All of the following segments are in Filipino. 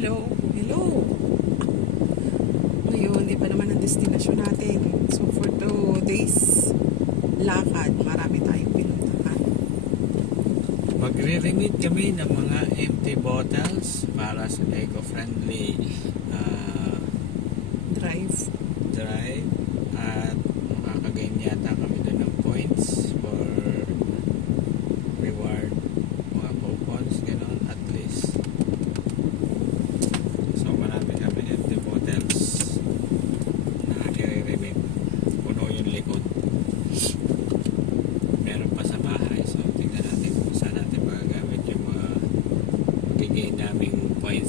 Hello? Hello? Ngayon, iba naman ang destinasyon natin. So, for two days lakad, marami tayong pinuntahan. Magre-remit kami ng mga empty bottles para sa eco-friendly ah, Drive. drive at makakagain yata kami doon ng points for reward mga coupons gano'n at least so marami kami empty bottles na i-remit puno yung likod meron pa sa bahay so tingnan natin kung saan natin magagamit yung mga bigay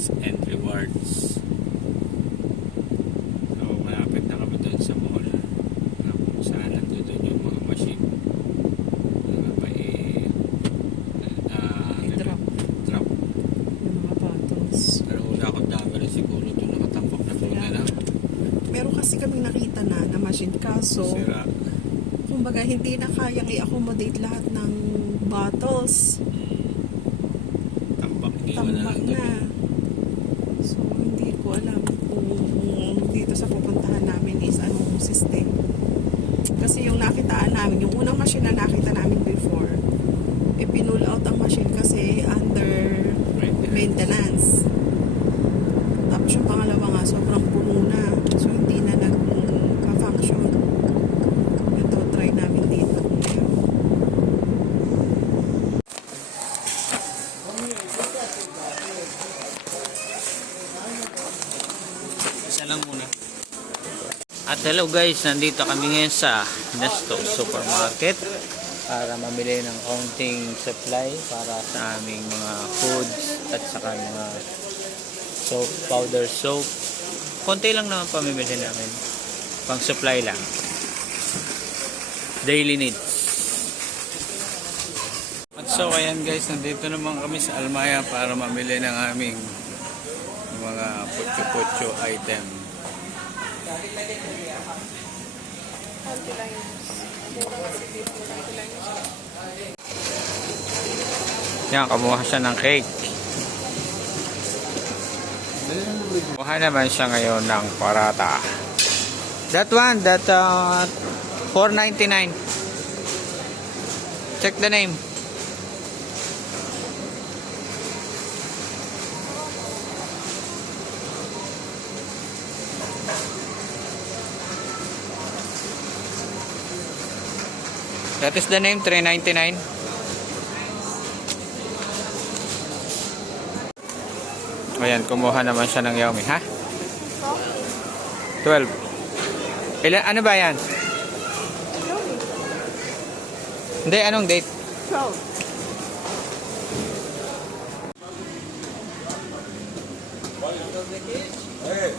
points and rewards So, malapit na kami doon sa mall na kung saan nandun doon yung mga machine na pa i ah, I-drop. drop. Yung mga bottles. Pero wala akong dami rin siguro doon nakatambok na doon na lang. Meron kasi kaming nakita na na machine kaso, Sira. kumbaga hindi na kayang i-accommodate lahat ng bottles. Mm. Tambak. Na Tambak lang na. doon. So, hindi ko alam kung dito sa pupuntahan namin is anong system. Kasi yung nakitaan namin, yung unang machine na nakita namin before, ipinul out ang machine kasi under maintenance. Tapos yung pangalawa nga, sobrang puno na. So, hindi na nag-function. Ito, try namin dito kung meron. Isa lang muna. At hello guys, nandito kami ngayon sa Nesto Supermarket para mamili ng counting supply para sa aming mga foods at saka mga soap, powder soap. Konti lang naman pamimili namin. Pang supply lang. Daily needs. At so ayan guys, nandito naman kami sa Almaya para mamili ng aming mga putyo-putyo item. Yan, kumuha siya ng cake. Kumuha naman siya ngayon ng parata. That one, that uh, 4.99. Check the name. That is the name, 399. Ayan, kumuha naman siya ng Xiaomi, ha? 12. Ilan, ano ba yan? Hindi, anong date? 12. Hey,